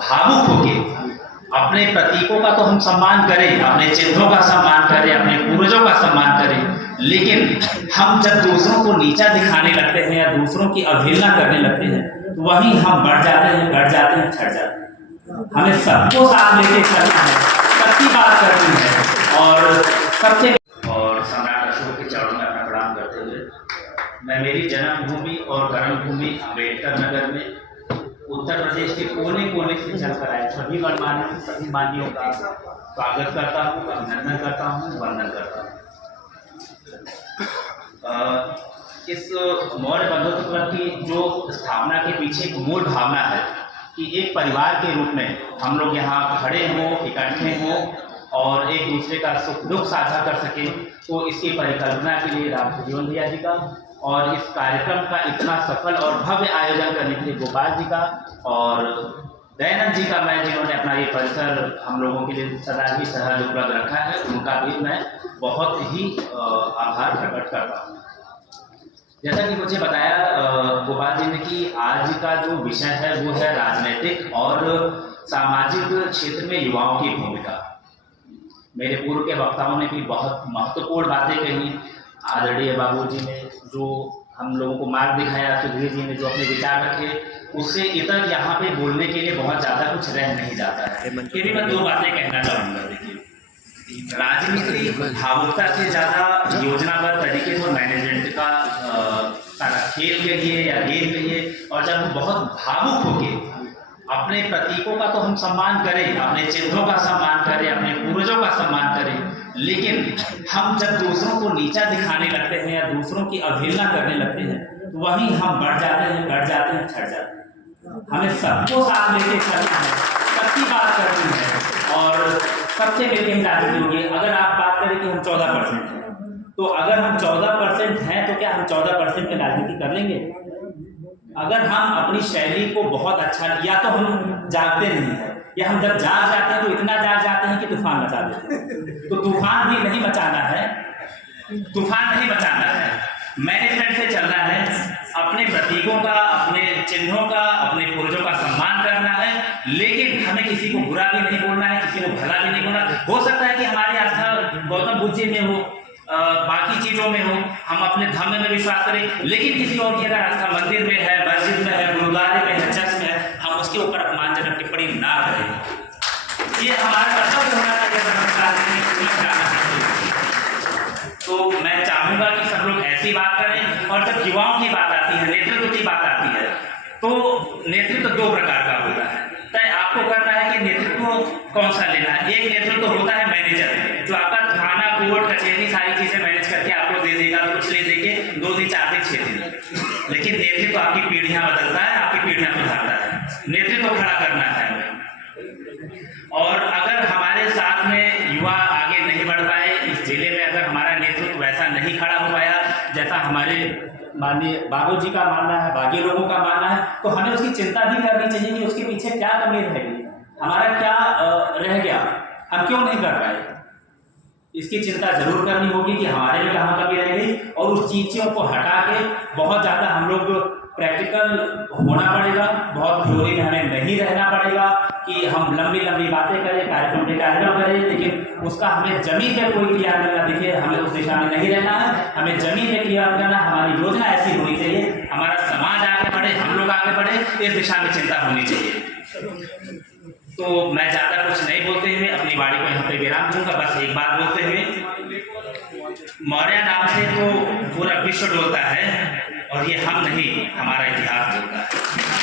भावुक होके अपने प्रतीकों का तो हम सम्मान करें, अपने चिन्हों का सम्मान करें, अपने पूर्वजों का सम्मान करें, लेकिन हम जब दूसरों को नीचा दिखाने लगते हैं या दूसरों की अवहेलना करने लगते हैं तो वहीं हम बढ़ जाते हैं, घट जाते हैं, छट जाते हैं। हमें सबको साथ लेके चलना है, सबकी बात करनी है और सबसे और सम्राट अशोक के चरणों में अपना प्रणाम करते हुए मैं मेरी जन्मभूमि और कर्मभूमि अम्बेडकर नगर में उत्तर प्रदेश के कोने कोने से चलकर आए सभी गणमान्यों, सभी मान्यों का स्वागत करता हूँ, अभिनंदन करता हूँ, वंदन करता हूँ। इस मौर्य बंधुत्व क्लब की जो स्थापना के पीछे एक मूल भावना है कि एक परिवार के रूप में हम लोग यहाँ खड़े हों, इकट्ठे हों और एक दूसरे का सुख दुख साझा कर सकें, तो इसकी परिकल्पना के लिए रामजीवन भैया जी का और इस कार्यक्रम का इतना सफल और भव्य आयोजन करने के लिए गोपाल जी का और दयानंद जी का, मैं जिन्होंने अपना ये परिसर हम लोगों के लिए सदा ही सहज उपलब्ध रखा है, उनका भी मैं बहुत ही आभार प्रकट करता हूँ। जैसा कि मुझे बताया गोपाल जी ने कि आज का जो विषय है वो है राजनीतिक और सामाजिक क्षेत्र में युवाओं की भूमिका। मेरे पूर्व के वक्ताओं ने भी बहुत महत्वपूर्ण बातें कही। आदरणीय बाबूजी ने जो हम लोगों को मार्ग दिखाया, सुधीर जी ने जो अपने विचार रखे, उससे इतर यहाँ पे बोलने के लिए बहुत ज़्यादा कुछ रह नहीं जाता है। फिर भी मैं दो बातें कहना चाहूँगा। देखिए, राजनीति भावुकता से ज़्यादा योजनाबद्ध तरीके से मैनेजमेंट का सारा खेल कहिए या गेम कहिए, और जब हम बहुत भावुक होके अपने प्रतीकों का तो हम सम्मान करें, अपने चिन्हों का सम्मान करें, अपने पूर्वजों का सम्मान करें, लेकिन हम जब दूसरों को नीचा दिखाने लगते हैं या दूसरों की अवहेलना करने लगते हैं तो वहीं हम बढ़ जाते हैं, घट जाते हैं, छट जाते हैं। हमें सबको साथ लेके चलना है, सबकी बात करनी है और सबसे मिलकर राजनीति होगी। अगर आप बात करें कि हम 14% हैं, तो अगर हम 14% हैं तो क्या हम 14% की राजनीति कर लेंगे? अगर हम अपनी शैली को बहुत अच्छा, या तो हम जागते नहीं हैं, या हम जब जाग जाते हैं तो इतना जाग जाते हैं कि तूफान मचा देते हैं। तो तूफान भी नहीं मचाना है, तूफान नहीं मचाना है, मैनेजमेंट से चलना है, अपने प्रतीकों का, अपने चिन्हों का, अपने पूर्वजों का सम्मान करना है, लेकिन हमें किसी को बुरा भी नहीं बोलना है, किसी को भला भी नहीं बोलना। हो सकता है कि हमारी आस्था गौतम बुद्ध जी में हो, बाकी चीज़ों में हो, हम अपने धर्म में विश्वास करें, लेकिन किसी और की अगर आस्था मंदिर में है, मस्जिद में है, गुरुद्वारे में है, चर्च में है, हम उसके ऊपर अपमानजनक टिप्पणी ना करें। ये हमारा कर्तव्य होना चाहिए। तो मैं चाहूँगा कि सब लोग ऐसी बात करें। और जब युवाओं की बात आती है, नेतृत्व की बात आती है, तो नेतृत्व दो प्रकार का होता है। तय आपको करना है कि नेतृत्व कौन सा लेना है। एक नेतृत्व होता है मैनेजर, जो आपका थाना, कोर्ट, कचहरी सारी चीज़ें मैनेज करके आपको दे देगा, कुछ ले देके 2 दिन, 4 दिन, 6 दिन। लेकिन नेतृत्व आपकी पीढ़ियाँ बदलता है, आपकी पीढ़ियाँ सुधारता है। नेतृत्व खड़ा करना है। और अगर हमारे साथ में युवा आगे नहीं बढ़ पाए इस जिले में, अगर हमारा नेतृत्व वैसा नहीं खड़ा हो पाया जैसा हमारे माननीय बाबूजी का मानना है, बाकी लोगों का मानना है, तो हमें उसकी चिंता भी करनी चाहिए कि उसके पीछे क्या कमी रह गई, हमारा क्या रह गया, हम क्यों नहीं कर पाए। इसकी चिंता जरूर करनी होगी कि हमारे में कहाँ कमी रह गई, और उस चीज़ों को हटा के बहुत ज़्यादा हम लोग प्रैक्टिकल होना पड़ेगा। बहुत थ्योरी में हमें नहीं रहना पड़ेगा कि हम लंबी लंबी बातें करें, कार्यक्रम पे कार्यक्रम करें, लेकिन उसका हमें जमीन पे कोई क्रियान्वयन ना दिखे। हमें उस दिशा में नहीं रहना है, हमें जमीन पे क्रियान्वयन करना। हमारी योजना ऐसी होनी चाहिए, हमारा समाज आगे बढ़े, हम लोग आगे बढ़े, इस दिशा में चिंता होनी चाहिए। तो मैं ज़्यादा कुछ नहीं बोलते हुए अपनी वाणी को यहाँ पे विराम दूंगा। बस एक बात बोलते हुए, मौर्य नाम से तो पूरा विश्व डोलता है, और ये हम नहीं, हमारा इतिहास बोलता है।